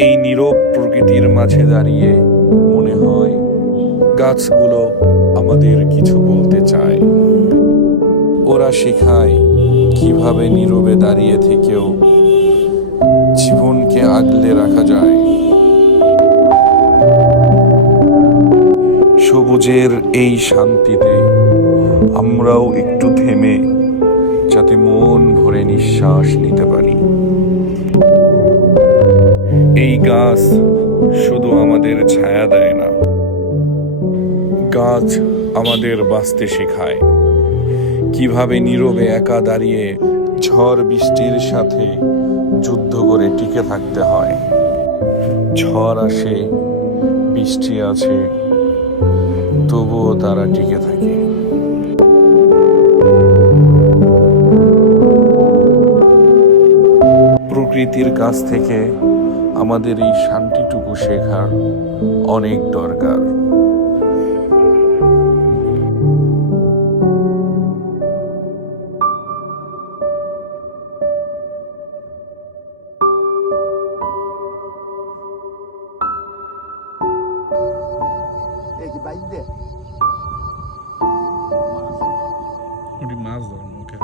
এই নীরব প্রকৃতির মাঝে দাঁড়িয়ে মনে হয় গাছগুলো আমাদের কিছু বলতে চায়। ওরা শেখায় কিভাবে নীরবে দাঁড়িয়ে থেকেও জীবনকে আগলে রাখা যায়। সবুজের এই শান্তিতে আমরাও একটু থেমে যাতে মন ভরে নিঃশ্বাস নিতে পারি। এই গাছ শুধু আমাদের ছায়া দেয় না, গাছ আমাদের বাঁচতে শেখায় কিভাবে নীরবে একা দাঁড়িয়ে ঝড় বৃষ্টির সাথে যুদ্ধ করে টিকে থাকতে হয়। ঝড় আসে, বৃষ্টি আছে, তবুও তারা টিকে থাকে। প্রকৃতির কাছ থেকে আমাদের এই শান্তিটুকু শেখার অনেক দরকার। মাছ ধরুন ওকে।